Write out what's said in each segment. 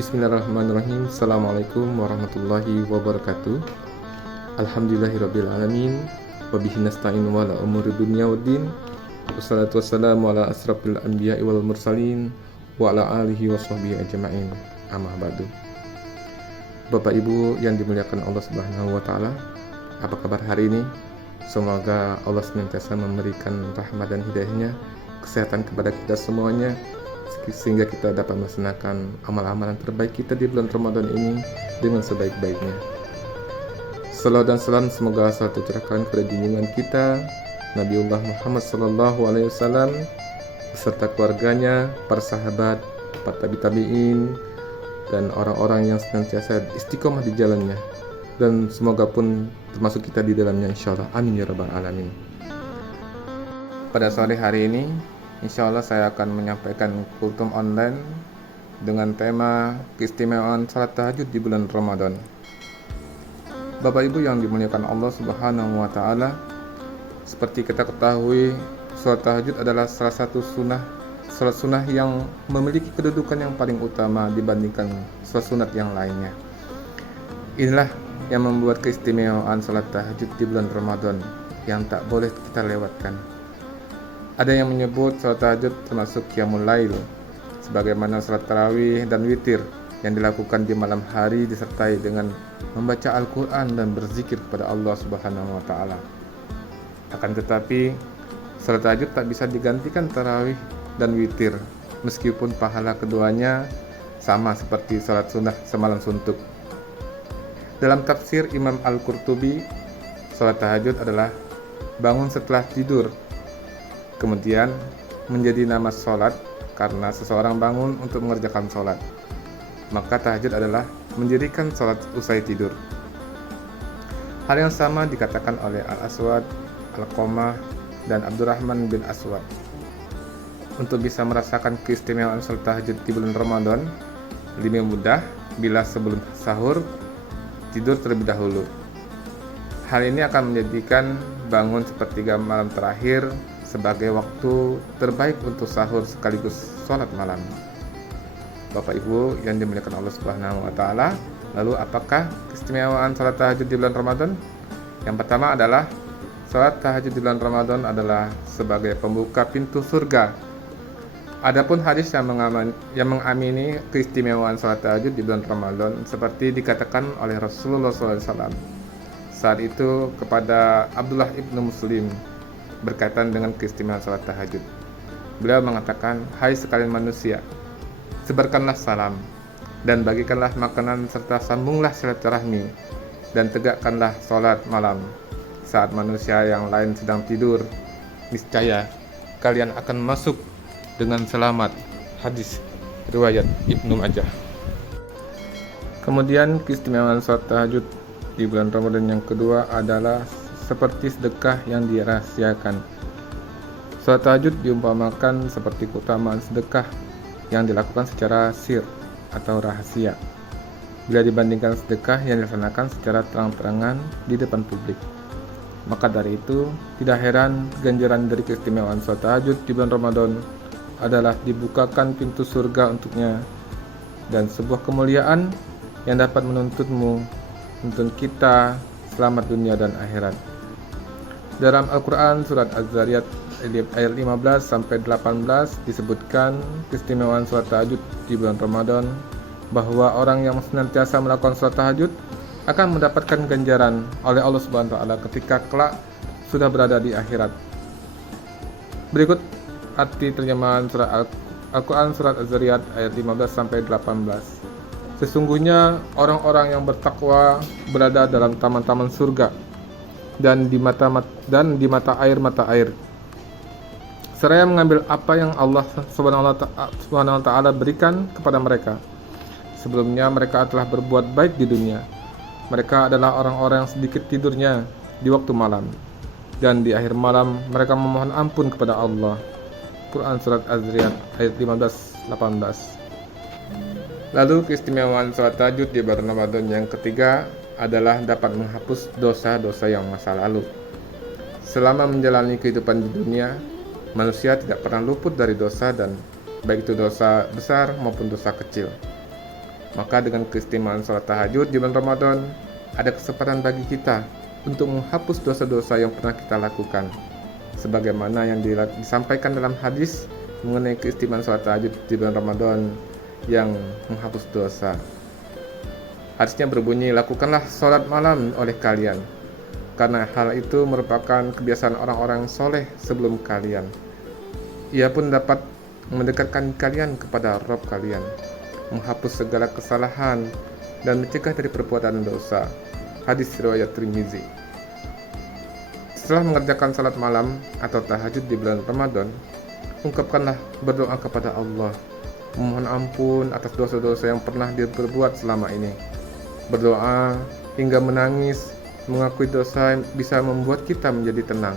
Bismillahirrahmanirrahim. Assalamualaikum warahmatullahi wabarakatuh. Alhamdulillahirrabbilalamin. Wabihi nasta'inu ala umuri dunya waddin. Wassalatu wassalamu ala asrafil anbiya'i wal mursalin wa ala alihi wa sahbihi ajma'in. Amma ba'du. Bapak Ibu yang dimuliakan Allah Subhanahu wa taala, apa kabar hari ini? Semoga Allah senantiasa memberikan rahmat dan hidayahnya, kesehatan kepada kita semuanya, sehingga kita dapat melaksanakan amal-amalan terbaik kita di bulan Ramadan ini dengan sebaik-baiknya. Salawat dan salam semoga selalu tercurahkan kepada junjungan kita Nabiullah Muhammad SAW beserta keluarganya, para sahabat, para tabi'in, dan orang-orang yang senantiasa istiqomah di jalannya, dan semoga pun termasuk kita di dalamnya insyaallah. Amin ya rabbal alamin. Pada sore hari ini insyaallah saya akan menyampaikan kultum online dengan tema keistimewaan salat tahajud di bulan Ramadan. Bapak Ibu yang dimuliakan Allah Subhanahu wa taala, seperti kita ketahui, salat tahajud adalah salah satu salat sunnah yang memiliki kedudukan yang paling utama dibandingkan salat sunat yang lainnya. Inilah yang membuat keistimewaan salat tahajud di bulan Ramadan yang tak boleh kita lewatkan. Ada yang menyebut salat tahajud termasuk qiyamul lail, sebagaimana salat tarawih dan witir yang dilakukan di malam hari disertai dengan membaca Al-Quran dan berzikir kepada Allah Subhanahu wa taala. Akan tetapi, salat tahajud tak bisa digantikan tarawih dan witir, meskipun pahala keduanya sama seperti salat sunnah semalam suntuk. Dalam tafsir Imam Al-Qurtubi, salat tahajud adalah bangun setelah tidur, kemudian menjadi nama sholat karena seseorang bangun untuk mengerjakan sholat. Maka tahajud adalah mendirikan sholat usai tidur. Hal yang sama dikatakan oleh Al-Aswad, Al-Qamah, dan Abdurrahman bin Aswad. Untuk bisa merasakan keistimewaan sholat tahajud di bulan Ramadan, lebih mudah bila sebelum sahur tidur terlebih dahulu. Hal ini akan menjadikan bangun sepertiga malam terakhir sebagai waktu terbaik untuk sahur sekaligus sholat malam. Bapak Ibu yang dimuliakan Allah Subhanahu wa taala, lalu apakah keistimewaan sholat tahajud di bulan Ramadan? Yang pertama adalah sholat tahajud di bulan Ramadan adalah sebagai pembuka pintu surga. Adapun hadis yang mengamini keistimewaan sholat tahajud di bulan Ramadan seperti dikatakan oleh Rasulullah SAW saat itu kepada Abdullah ibnu Muslim berkaitan dengan keistimewaan salat tahajud. Beliau mengatakan, "Hai sekalian manusia, sebarkanlah salam dan bagikanlah makanan serta sambunglah silaturahmi dan tegakkanlah salat malam saat manusia yang lain sedang tidur. Niscaya kalian akan masuk dengan selamat." Hadis riwayat Ibnu Majah. Kemudian keistimewaan salat tahajud di bulan Ramadan yang kedua adalah seperti sedekah yang dirahasiakan. Salat tahajud diumpamakan seperti keutamaan sedekah yang dilakukan secara sir atau rahasia, bila dibandingkan sedekah yang dilaksanakan secara terang-terangan di depan publik. Maka dari itu, tidak heran ganjaran dari keistimewaan salat tahajud di bulan Ramadan adalah dibukakan pintu surga untuknya dan sebuah kemuliaan yang dapat menuntun kita selamat dunia dan akhirat. Dalam Al-Quran surat Az-Zariyat ayat 15 sampai 18 disebutkan keistimewaan salat tahajud di bulan Ramadan, bahwa orang yang senantiasa melakukan salat tahajud akan mendapatkan ganjaran oleh Allah Subhanahu wa taala ketika kelak sudah berada di akhirat. Berikut arti terjemahan surat Al-Quran surat Az-Zariyat ayat 15 sampai 18. Sesungguhnya orang-orang yang bertakwa berada dalam taman-taman surga dan di mata air seraya mengambil apa yang Allah Subhanahu wa taala berikan kepada mereka. Sebelumnya mereka telah berbuat baik di dunia. Mereka adalah orang-orang yang sedikit tidurnya di waktu malam, dan di akhir malam mereka memohon ampun kepada Allah. Quran surat Az-Zariyat ayat 15-18. Lalu keistimewaan salat tahajud di bulan Ramadan yang ketiga adalah dapat menghapus dosa-dosa yang masa lalu. Selama menjalani kehidupan di dunia, manusia tidak pernah luput dari dosa, dan baik itu dosa besar maupun dosa kecil. Maka dengan keistimewaan sholat tahajud di bulan Ramadan, ada kesempatan bagi kita untuk menghapus dosa-dosa yang pernah kita lakukan. Sebagaimana yang disampaikan dalam hadis mengenai keistimewaan sholat tahajud di bulan Ramadan yang menghapus dosa. Hadisnya berbunyi, lakukanlah sholat malam oleh kalian, karena hal itu merupakan kebiasaan orang-orang soleh sebelum kalian. Ia pun dapat mendekatkan kalian kepada Rabb kalian, menghapus segala kesalahan, dan mencegah dari perbuatan dosa. Hadis riwayat Tirmizi. Setelah mengerjakan salat malam atau tahajud di bulan Ramadan, ungkapkanlah berdoa kepada Allah, memohon ampun atas dosa-dosa yang pernah diperbuat selama ini. Berdoa hingga menangis, mengakui dosa bisa membuat kita menjadi tenang,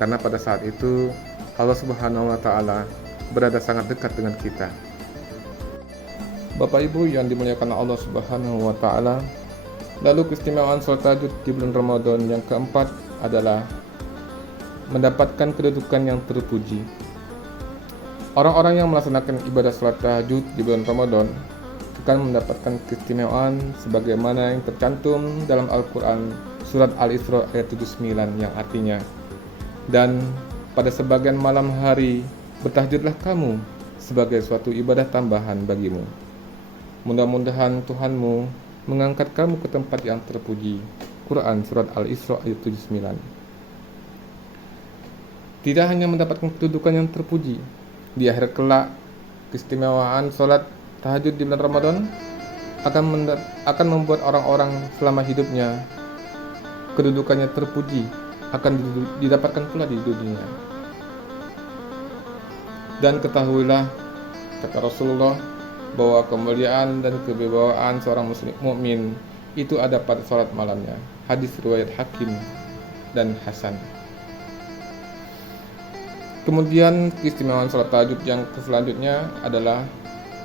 karena pada saat itu Allah Subhanahu wa Ta'ala berada sangat dekat dengan kita. Bapak Ibu yang dimuliakan Allah Subhanahu wa Ta'ala, lalu keistimewaan sholat tahajud di bulan Ramadan yang keempat adalah mendapatkan kedudukan yang terpuji. Orang-orang yang melaksanakan ibadah sholat tahajud di bulan Ramadan akan mendapatkan keistimewaan sebagaimana yang tercantum dalam Al-Quran surat Al-Isra ayat 79 yang artinya, dan pada sebagian malam hari bertahajudlah kamu sebagai suatu ibadah tambahan bagimu. Mudah-mudahan Tuhanmu mengangkat kamu ke tempat yang terpuji. Quran surat Al-Isra ayat 79. Tidak hanya mendapatkan kedudukan yang terpuji di akhir kelak, keistimewaan sholat tahajud di bulan Ramadan akan membuat orang-orang selama hidupnya kedudukannya terpuji akan didapatkan pula di dunia. Dan ketahuilah, kata Rasulullah, bahwa kemuliaan dan kewibawaan seorang muslim mukmin itu ada pada salat malamnya. Hadis riwayat Hakim dan Hasan. Kemudian keistimewaan salat tahajud yang selanjutnya adalah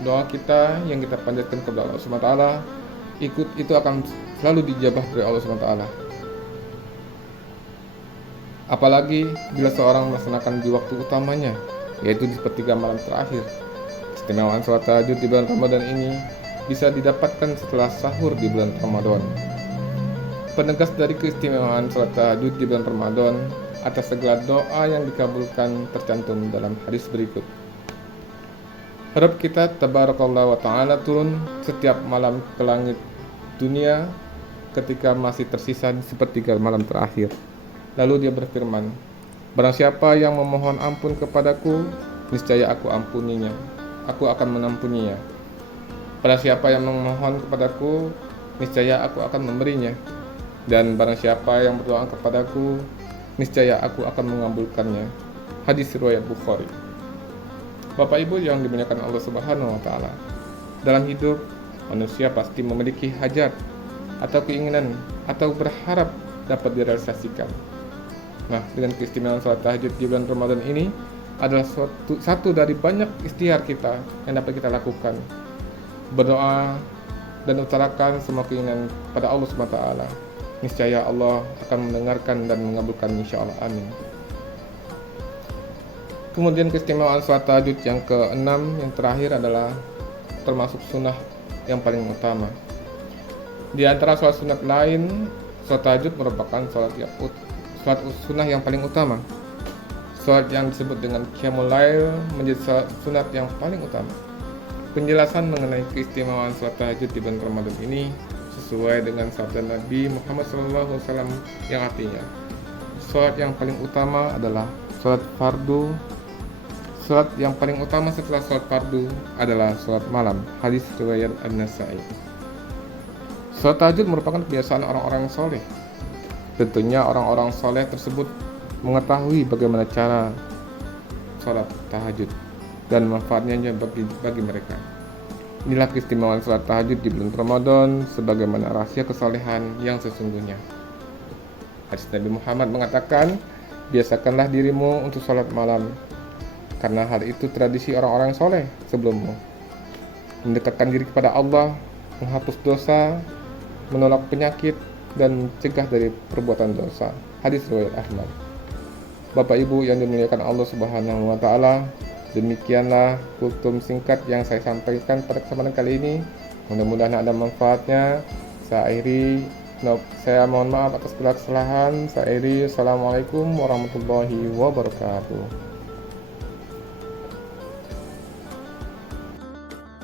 doa kita yang kita panjatkan kepada Allah Subhanahu wa Ta'ala, itu akan selalu dijabah dari Allah Subhanahu wa Ta'ala. Apalagi bila seorang melaksanakan di waktu utamanya, yaitu di sepertiga malam terakhir. Keistimewaan sholat tahajud di bulan Ramadan ini bisa didapatkan setelah sahur di bulan Ramadan. Penegas dari keistimewaan sholat tahajud di bulan Ramadan atas segala doa yang dikabulkan tercantum dalam hadis berikut. Rabb kita Tabarakallah wa Ta'ala turun setiap malam ke langit dunia ketika masih tersisa di sepertiga malam terakhir. Lalu dia berfirman, barang siapa yang memohon ampun kepadaku, niscaya aku ampuninya, aku akan mengampuninya. Barang siapa yang memohon kepadaku, niscaya aku akan memberinya. Dan barang siapa yang berdoa kepadaku, niscaya aku akan mengabulkannya. Hadis riwayat Bukhari. Bapak Ibu yang dimuliakan Allah Subhanahu wa Ta'ala, dalam hidup manusia pasti memiliki hajat atau keinginan atau berharap dapat direalisasikan. Nah, dengan keistimewaan sholat tahajud di bulan Ramadan ini adalah satu dari banyak ikhtiar kita yang dapat kita lakukan. Berdoa dan utarakan semua keinginan pada Allah Subhanahu wa Ta'ala. Niscaya Allah akan mendengarkan dan mengabulkan, insyaallah. Amin. Kemudian keistimewaan sholat tahajud yang keenam yang terakhir adalah termasuk sunnah yang paling utama. Di antara sholat sunat lain, sholat tahajud merupakan sholat sunnah yang paling utama. Sholat yang disebut dengan Qiyamul Lail menjadi sholat sunat yang paling utama. Penjelasan mengenai keistimewaan sholat tahajud di bulan Ramadan ini sesuai dengan sabda Nabi Muhammad SAW yang artinya, sholat yang paling utama adalah sholat fardu. Sholat yang paling utama setelah sholat fardu adalah sholat malam. Hadis riwayat An-Nasa'i. Sholat tahajud merupakan kebiasaan orang-orang soleh. Tentunya orang-orang soleh tersebut mengetahui bagaimana cara sholat tahajud dan manfaatnya bagi mereka. Inilah keistimewaan sholat tahajud di bulan Ramadan sebagaimana rahasia kesolehan yang sesungguhnya. Hadis Nabi Muhammad mengatakan, biasakanlah dirimu untuk sholat malam, karena hal itu tradisi orang-orang soleh sebelummu. Mendekatkan diri kepada Allah, menghapus dosa, menolak penyakit, dan mencegah dari perbuatan dosa. Hadis riwayat Ahmad. Bapak Ibu yang dimuliakan Allah Subhanahu wa Ta'ala, demikianlah kultum singkat yang saya sampaikan pada kesempatan kali ini. Mudah-mudahan ada manfaatnya. Saya mohon maaf atas segala kesalahan. Assalamualaikum warahmatullahi wabarakatuh.